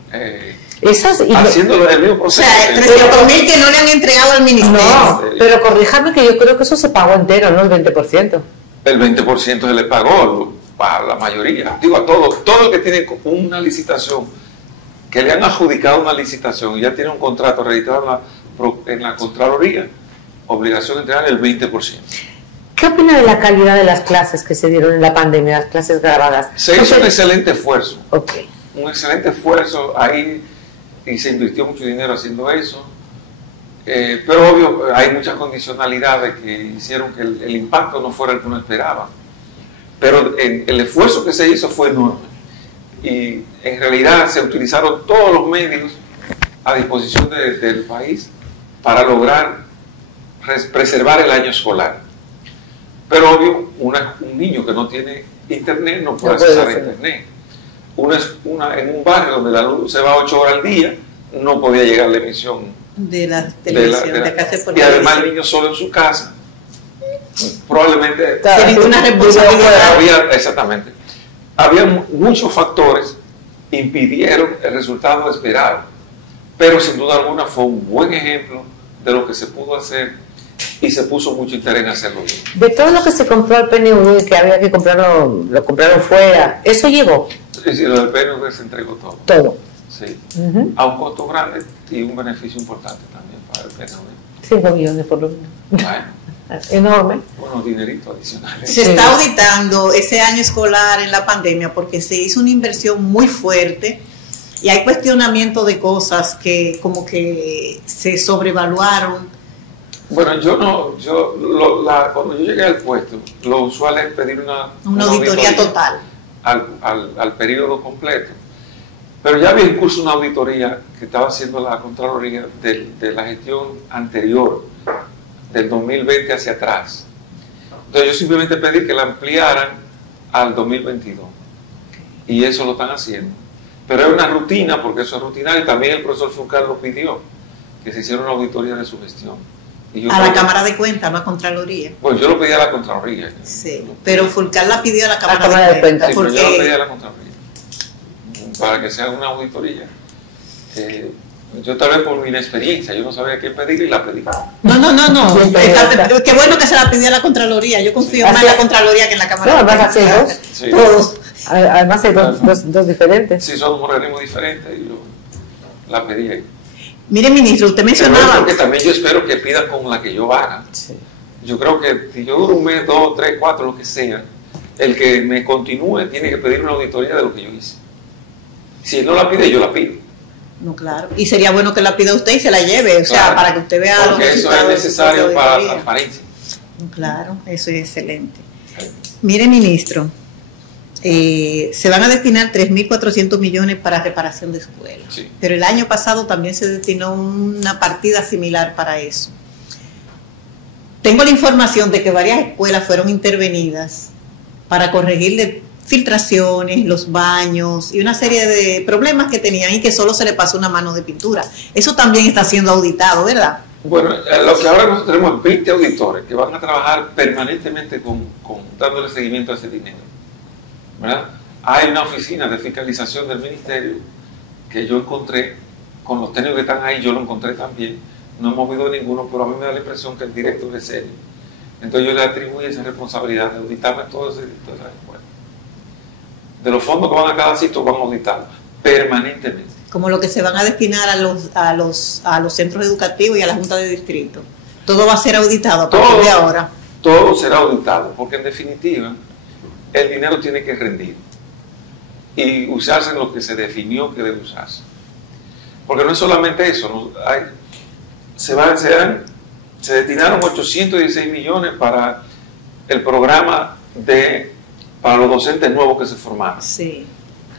haciendo el mismo proceso. O sea, 300.000 que no le han entregado al ministerio. No, pero corríjame que yo creo que eso se pagó entero, no el 20%. El 20% se le pagó a la mayoría. Digo, a todo el que tiene una licitación, que le han adjudicado una licitación y ya tiene un contrato registrado en la Contraloría, obligación de entregar el 20%. ¿Qué opina de la calidad de las clases que se dieron en la pandemia, las clases grabadas? Se hizo un excelente esfuerzo. Okay. Un excelente esfuerzo ahí y se invirtió mucho dinero haciendo eso. Pero obvio, hay muchas condicionalidades que hicieron que el impacto no fuera el que uno esperaba. Pero el esfuerzo que se hizo fue enorme. Y en realidad se utilizaron todos los medios a disposición del país para lograr preservar el año escolar. Pero obvio, un niño que no tiene internet no puede acceder a internet. En un barrio donde la luz se va 8 horas al día, no podía llegar la emisión de la televisión, y además el niño solo en su casa, probablemente tiene una responsabilidad. Exactamente. Había muchos factores que impidieron el resultado esperado, pero sin duda alguna fue un buen ejemplo de lo que se pudo hacer y se puso mucho interés en hacerlo bien. De todo lo que se compró al PNV, que había que comprarlo, lo compraron fuera, ¿eso llegó? Sí, lo del PNV se entregó todo. Todo. Sí, a un costo grande y un beneficio importante también para el PNV. 5 millones por lo menos. Bueno, enorme. Unos dineritos adicionales. Se está auditando ese año escolar en la pandemia porque se hizo una inversión muy fuerte y hay cuestionamiento de cosas que como que se sobrevaluaron. Bueno, cuando yo llegué al puesto, lo usual es pedir una auditoría total al periodo completo. Pero ya había en curso una auditoría que estaba haciendo la Contraloría de la gestión anterior, del 2020 hacia atrás. Entonces yo simplemente pedí que la ampliaran al 2022. Y eso lo están haciendo. Pero es una rutina, porque eso es rutinario, y también el profesor Fulcar lo pidió, que se hiciera una auditoría de su gestión. A la Cámara de Cuentas, no a Contraloría. Pues yo lo pedí a la Contraloría. Sí, pero Fulcar la pidió a la Cámara de Cuentas. Sí, porque yo lo pedí a la Contraloría, para que sea una auditoría. Yo tal vez por mi inexperiencia, yo no sabía qué pedir y la pedí. No. Qué bueno que se la pidió a la Contraloría. Yo confío más en la Contraloría que en la Cámara de Cuentas. Además hay dos. Sí. Todos. Además hay dos diferentes. Sí, son organismos diferentes y yo la pedí ahí. Mire, ministro, usted mencionaba... Porque también yo espero que pidan con la que yo haga. Sí. Yo creo que si yo duro un mes, 2, 3, 4, lo que sea, el que me continúe tiene que pedir una auditoría de lo que yo hice. Si él no la pide, yo la pido. No, claro. Y sería bueno que la pida usted y se la lleve, o sea, para que usted vea los resultados. Porque eso es necesario para la transparencia. Claro, eso es excelente. Sí. Mire, ministro, se van a destinar 3.400 millones para reparación de escuelas. Sí. Pero el año pasado también se destinó una partida similar para eso. Tengo la información de que varias escuelas fueron intervenidas para corregirle filtraciones, los baños y una serie de problemas que tenían y que solo se le pasó una mano de pintura. Eso también está siendo auditado, ¿verdad? Bueno, lo que ahora nosotros tenemos 20 auditores que van a trabajar permanentemente dándole seguimiento a ese dinero, ¿verdad? Hay una oficina de fiscalización del ministerio que yo encontré, con los técnicos que están ahí, yo lo encontré también. No hemos movido ninguno, pero a mí me da la impresión que el director es serio. Entonces yo le atribuí esa responsabilidad de auditarme todas esas escuelas. De los fondos que van a cada sitio van a auditar permanentemente. Como lo que se van a destinar a los centros educativos y a la Junta de Distrito. Todo va a ser auditado a partir de ahora. Todo será auditado, porque en definitiva el dinero tiene que rendir y usarse en lo que se definió que debe usarse. Porque no es solamente eso, se destinaron 816 millones para el programa para los docentes nuevos que se formaron. Sí.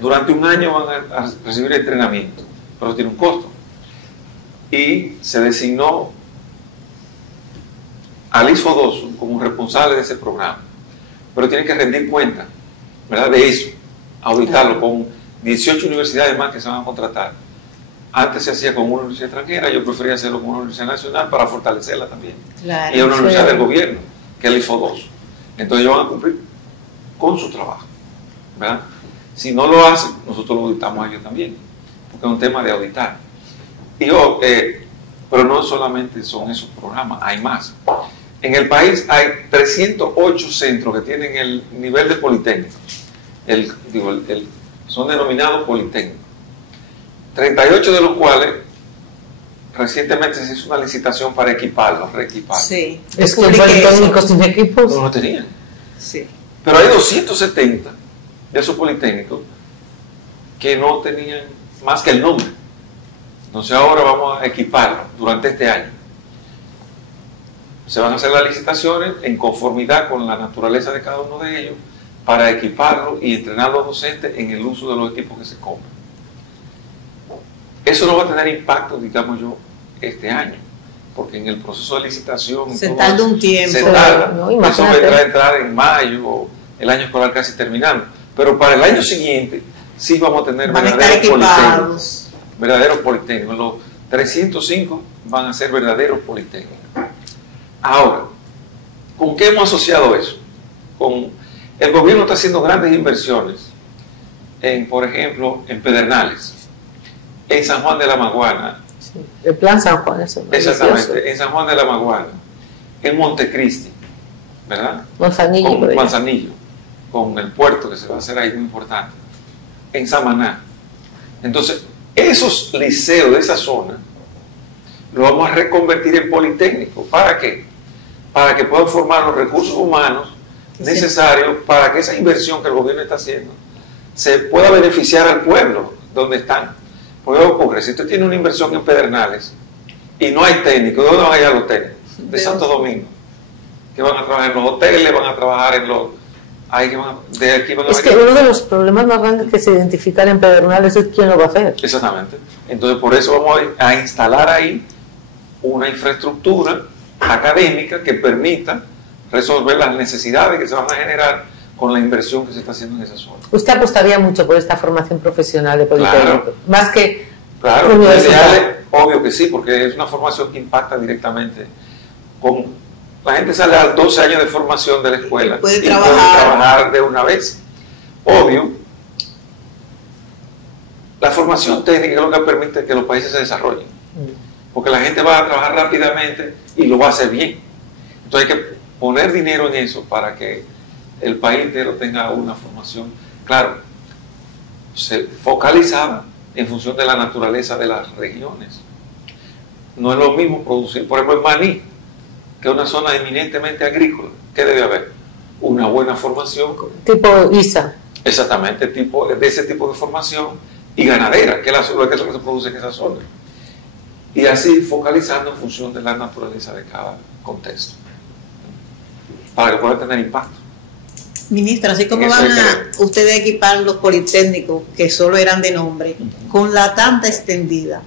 Durante un año van a recibir entrenamiento, pero tiene un costo. Y se designó a Liz Fodoso como responsable de ese programa. Pero tiene que rendir cuenta, ¿verdad?, de eso, auditarlo con 18 universidades más que se van a contratar. Antes se hacía con una universidad extranjera, yo prefería hacerlo con una universidad nacional para fortalecerla también. Claro, y una universidad del gobierno, que es Liz Fodoso. Entonces ellos van a cumplir con su trabajo, ¿verdad? Si no lo hacen, nosotros lo auditamos a ellos también, porque es un tema de auditar. Pero no solamente son esos programas, hay más. En el país hay 308 centros que tienen el nivel de politécnico, son denominados politécnicos, 38 de los cuales recientemente se hizo una licitación para equiparlos, reequiparlos. Sí. Es que politécnicos sin equipos no lo tenían. Sí. Pero hay 270 de esos politécnicos que no tenían más que el nombre. Entonces ahora vamos a equiparlos durante este año. Se van a hacer las licitaciones en conformidad con la naturaleza de cada uno de ellos para equiparlos y entrenar a los docentes en el uso de los equipos que se compran. Eso no va a tener impacto, digamos yo, este año. porque en el proceso de licitación se tarda un tiempo. Se tarda. ¿No? Eso vendrá a entrar en mayo, o el año escolar casi terminando. Pero para el año siguiente sí vamos a tener verdaderos politécnicos. Los 305 van a ser verdaderos politécnicos. Ahora, ¿con qué hemos asociado eso? El gobierno está haciendo grandes inversiones por ejemplo, en Pedernales, en San Juan de la Maguana. Sí, el plan San Juan, eso. Exactamente, en San Juan de la Maguana, en Montecristi, ¿verdad? Manzanillo, con el puerto que se va a hacer ahí muy importante, en Samaná. Entonces, esos liceos de esa zona los vamos a reconvertir en politécnicos. ¿Para qué? Para que puedan formar los recursos humanos necesarios para que esa inversión que el gobierno está haciendo se pueda beneficiar al pueblo donde están. Porque ocurre, si usted tiene una inversión en Pedernales y no hay técnicos, ¿de dónde van a ir a los técnicos? De Santo Domingo, que van a trabajar en los hoteles, van a trabajar en los... de aquí van a es que uno de los problemas más grandes que se identifican en Pedernales es quién lo va a hacer. Exactamente. Entonces, por eso vamos a instalar ahí una infraestructura académica que permita resolver las necesidades que se van a generar con la inversión que se está haciendo en esa zona. Usted apostaría mucho por esta formación profesional de politécnico, claro, más que claro, universidad. Obvio que sí, porque es una formación que impacta directamente la gente sale a 12 años de formación de la escuela y puede trabajar de una vez. Obvio, la formación técnica es lo que permite que los países se desarrollen, porque la gente va a trabajar rápidamente y lo va a hacer bien. Entonces hay que poner dinero en eso para que el país entero tenga una formación, claro, focalizada en función de la naturaleza de las regiones. No es lo mismo producir, por ejemplo, en Maní, que es una zona eminentemente agrícola. ¿Qué debe haber? Una buena formación. Tipo ISA. Exactamente, de ese tipo de formación, y ganadera, que es lo que se produce en esa zona. Y así focalizando en función de la naturaleza de cada contexto, para que pueda tener impacto. Ministra, así como van a ustedes equipar los politécnicos, que solo eran de nombre, con la tanda extendida,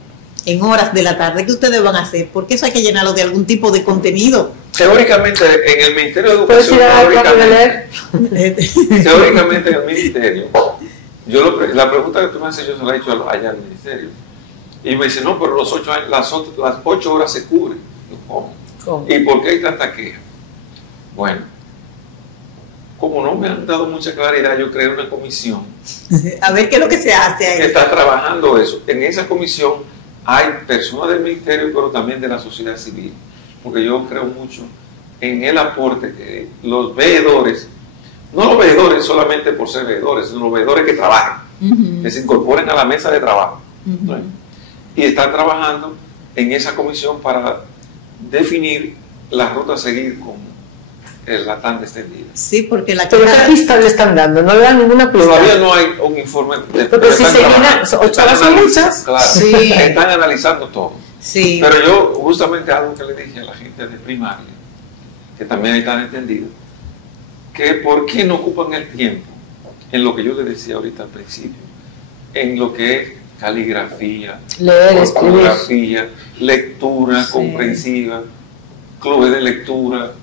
en horas de la tarde, ¿qué ustedes van a hacer? Porque eso hay que llenarlo de algún tipo de contenido. Teóricamente, en el Ministerio de Educación, teóricamente en el Ministerio, la pregunta que tú me haces, yo se la he hecho allá al Ministerio, y me dice, no, pero las 8 horas se cubren. ¿Cómo? ¿Y por qué hay tanta queja? Bueno, como no me han dado mucha claridad, yo creé una comisión. A ver qué es lo que se hace ahí. Que está trabajando eso. En esa comisión hay personas del Ministerio, pero también de la sociedad civil. Porque yo creo mucho en el aporte que los veedores, no los veedores solamente por ser veedores, sino los veedores que trabajan, que se incorporen a la mesa de trabajo. ¿No? Y están trabajando en esa comisión para definir la ruta a seguir con la tanda extendida. Sí, porque ¿Pero qué pista le están dando? No le dan ninguna pista. Todavía no hay un informe. Porque si se llenan 8 horas son muchas. Claro, sí. Están analizando todo. Sí. Pero yo, justamente algo que le dije a la gente de primaria, que también están entendidos, que por qué no ocupan el tiempo en lo que yo les decía ahorita al principio, en lo que es caligrafía, leer, ortografía, lectura comprensiva, clubes de lectura,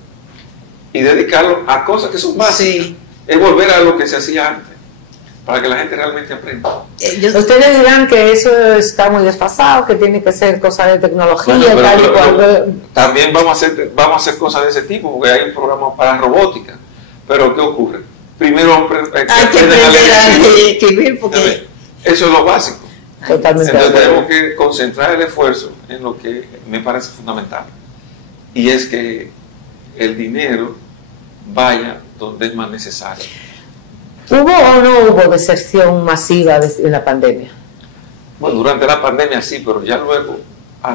y dedicarlo a cosas que son básicas. Sí. Es volver a lo que se hacía antes, para que la gente realmente aprenda. Ustedes dirán que eso está muy desfasado, que tiene que ser cosa de tecnología, bueno, tal y cual. También vamos a hacer cosas de ese tipo, porque hay un programa para robótica. Pero ¿qué ocurre? Primero hay que aprender a escribir, porque eso es lo básico. Totalmente. Entonces tenemos que concentrar el esfuerzo en lo que me parece fundamental, y es que el dinero vaya donde es más necesario. ¿Hubo o no hubo deserción masiva en la pandemia? Bueno, durante la pandemia sí, pero ya luego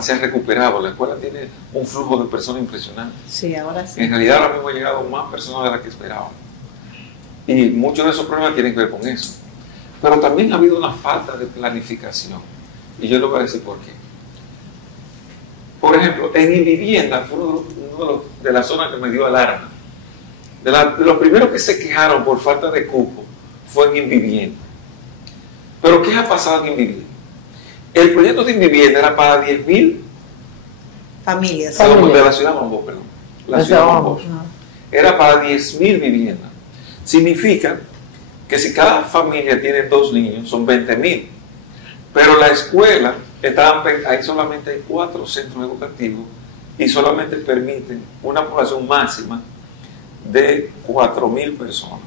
se ha recuperado. La escuela tiene un flujo de personas impresionante. Sí, ahora sí. En realidad ahora mismo han llegado más personas de las que esperaban. Y muchos de esos problemas tienen que ver con eso. Pero también ha habido una falta de planificación. Y yo les voy a decir por qué. Por ejemplo, en Invivienda fue uno de las zonas que me dio alarma. De los primeros que se quejaron por falta de cupo fue en Invivienda. Pero ¿qué ha pasado en Invivienda? El proyecto de Invivienda era para 10.000 familias. De la ciudad de Monpós, perdón. La ciudad de Monpós. Era para 10.000 viviendas. Significa que si cada familia tiene 2 niños, son 20.000. Pero la escuela, ahí solamente hay 4 centros educativos y solamente permiten una población máxima de 4.000 personas.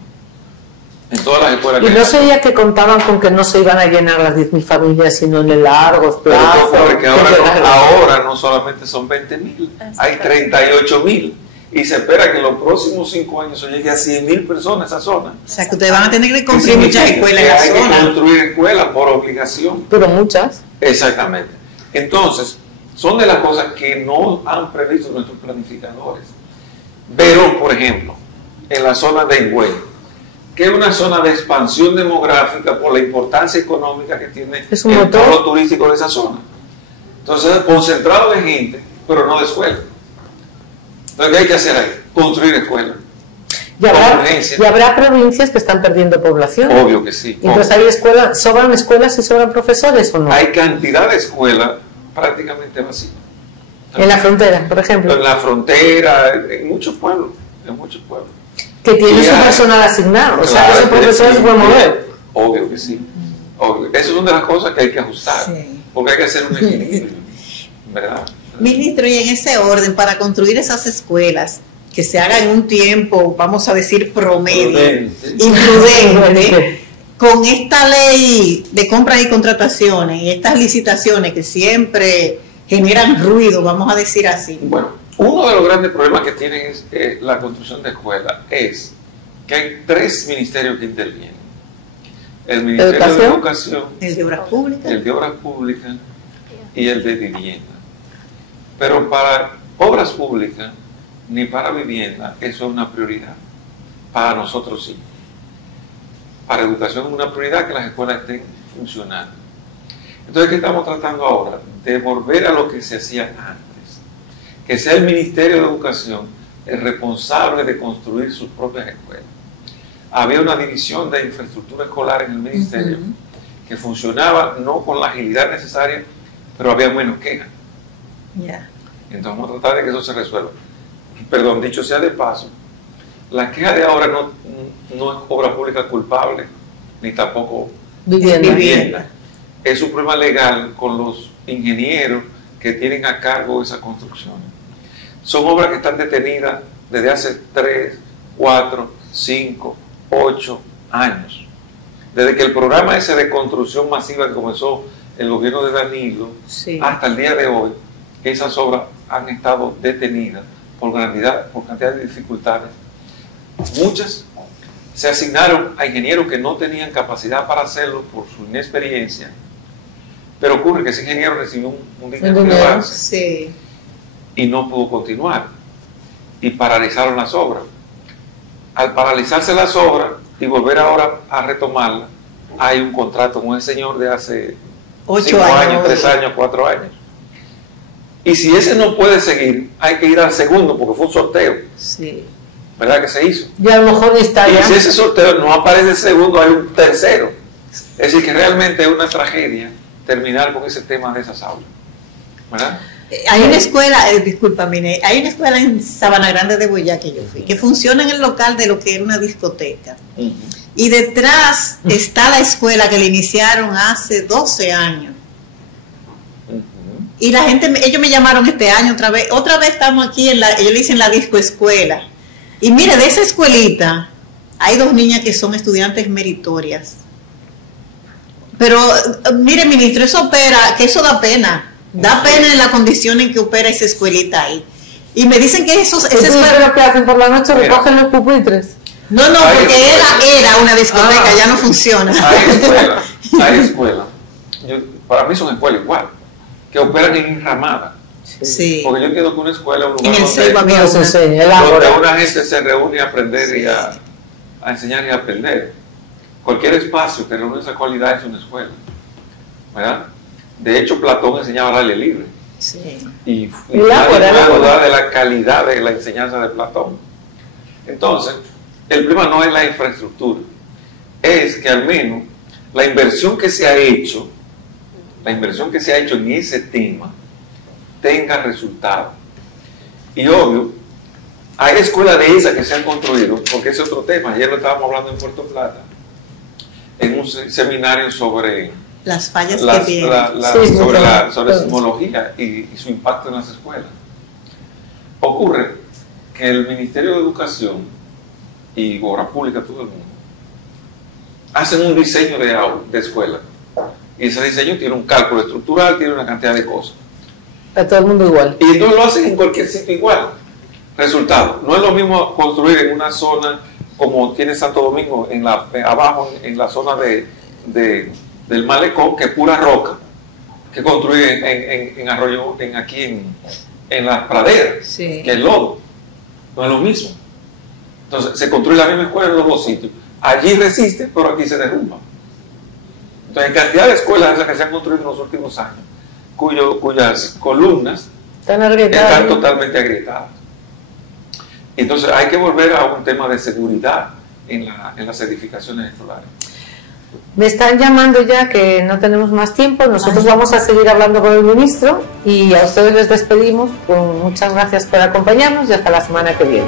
En todas las escuelas. Y no sería que contaban con que no se iban a llenar las 10.000 familias, sino en el largo plazo. Porque ahora no solamente son 20.000, hay 38.000. Y se espera que en los próximos 5 años se llegue a 100.000 personas a esa zona. O sea, que ustedes van a tener que construir muchas escuelas en la zona. Hay que construir escuelas por obligación. Pero muchas. Exactamente. Entonces, son de las cosas que no han previsto nuestros planificadores. Verón, por ejemplo, en la zona de Higüey, que es una zona de expansión demográfica por la importancia económica que tiene el polo turístico de esa zona. Entonces, concentrado de gente, pero no de escuela. Entonces, ¿qué hay que hacer ahí? Construir escuelas. Y habrá provincias que están perdiendo población. Obvio que sí. Entonces, ¿hay escuelas, sobran escuelas y sobran profesores o no? Hay cantidad de escuelas prácticamente vacías. En la frontera, por ejemplo. En la frontera, en muchos pueblos. Que tiene su personal asignado. O sea, que esos profesores se pueden mover. Obvio que sí. Obvio. Esas son de las cosas que hay que ajustar. Sí. Porque hay que hacer un equilibrio. ¿Verdad? Ministro, y en ese orden, para construir esas escuelas, que se haga en un tiempo, vamos a decir, promedio, imprudente, con esta ley de compras y contrataciones y estas licitaciones que siempre generan ruido, vamos a decir así. Bueno, uno de los grandes problemas que tienen la construcción de escuelas es que hay 3 ministerios que intervienen. El Ministerio de Educación, el de Obras Públicas, el de Obras Públicas y el de Vivienda. Pero para obras públicas ni para vivienda eso es una prioridad. Para nosotros sí. Para educación es una prioridad que las escuelas estén funcionando. Entonces, ¿qué estamos tratando ahora? De volver a lo que se hacía antes. Que sea el Ministerio de Educación el responsable de construir sus propias escuelas. Había una división de infraestructura escolar en el ministerio que funcionaba no con la agilidad necesaria, pero había menos quejas. Entonces vamos a tratar de que eso se resuelva. Perdón, dicho sea de paso, la queja de ahora no es obra pública culpable, ni tampoco vivienda. Es un problema legal con los ingenieros que tienen a cargo esas construcciones. Son obras que están detenidas desde hace 3, 4, 5, 8 años. Desde que el programa ese de construcción masiva que comenzó el gobierno de Danilo, hasta el día de hoy, esas obras han estado detenidas por cantidad de dificultades. Muchas se asignaron a ingenieros que no tenían capacidad para hacerlo por su inexperiencia, pero ocurre que ese ingeniero recibió un dinero de base y no pudo continuar y paralizaron las obras. Al paralizarse las obras y volver ahora a retomarlas, hay un contrato con el señor de hace 5 años, 3 años, 4 años. Y si ese no puede seguir, hay que ir al segundo, porque fue un sorteo. ¿Verdad que se hizo? Y a lo mejor está ya. Y si ese sorteo no aparece el segundo, hay un tercero. Es decir, que realmente es una tragedia terminar con ese tema de esas aulas. ¿Verdad? Hay una escuela, discúlpame, hay una escuela en Sabana Grande de Boyá que yo fui, que funciona en el local de lo que era una discoteca. Y detrás está la escuela que le iniciaron hace 12 años. Y la gente, ellos me llamaron este año otra vez estamos aquí, ellos le dicen la disco escuela. Y mire, de esa escuelita hay 2 niñas que son estudiantes meritorias. Pero mire, ministro, eso da pena. Da pena en la condición en que opera esa escuelita ahí. Y me dicen que esa escuela... lo que hacen por la noche, recogen los pupitres. No, porque era una discoteca, ya no funciona. Hay escuelas. Para mí son escuelas igual, que operan en enramada. Porque yo entiendo que una escuela es un lugar donde una gente se reúne a aprender y a enseñar y a aprender. Cualquier espacio que reúne esa cualidad es una escuela, ¿verdad? De hecho, Platón enseñaba al aire libre. Y nadie puede dudar de la calidad de la enseñanza de Platón. Entonces, el problema no es la infraestructura, es que al menos la inversión que se ha hecho en ese tema tenga resultado. Y obvio, hay escuelas de esas que se han construido, porque ese es otro tema. Ayer lo estábamos hablando en Puerto Plata, en un seminario sobre las fallas que tienen. Sobre sismología y su impacto en las escuelas. Ocurre que el Ministerio de Educación y Obra Pública, todo el mundo, hacen un diseño de escuela. Y ese diseño tiene un cálculo estructural, tiene una cantidad de cosas. Para todo el mundo igual. Y no lo hacen en cualquier sitio igual. Resultado, no es lo mismo construir en una zona como tiene Santo Domingo, abajo en la zona del Malecón, que es pura roca, que construir en Arroyo, aquí en las praderas, sí, que es lodo. No es lo mismo. Entonces, se construye la misma escuela en los dos sitios. Allí resiste, pero aquí se derrumba. Entonces, hay cantidad de escuelas esas que se han construido en los últimos años, cuyas columnas están totalmente agrietadas. Entonces, hay que volver a un tema de seguridad en las edificaciones escolares. Me están llamando ya, que no tenemos más tiempo. Nosotros vamos a seguir hablando con el ministro y a ustedes les despedimos. Muchas gracias por acompañarnos y hasta la semana que viene.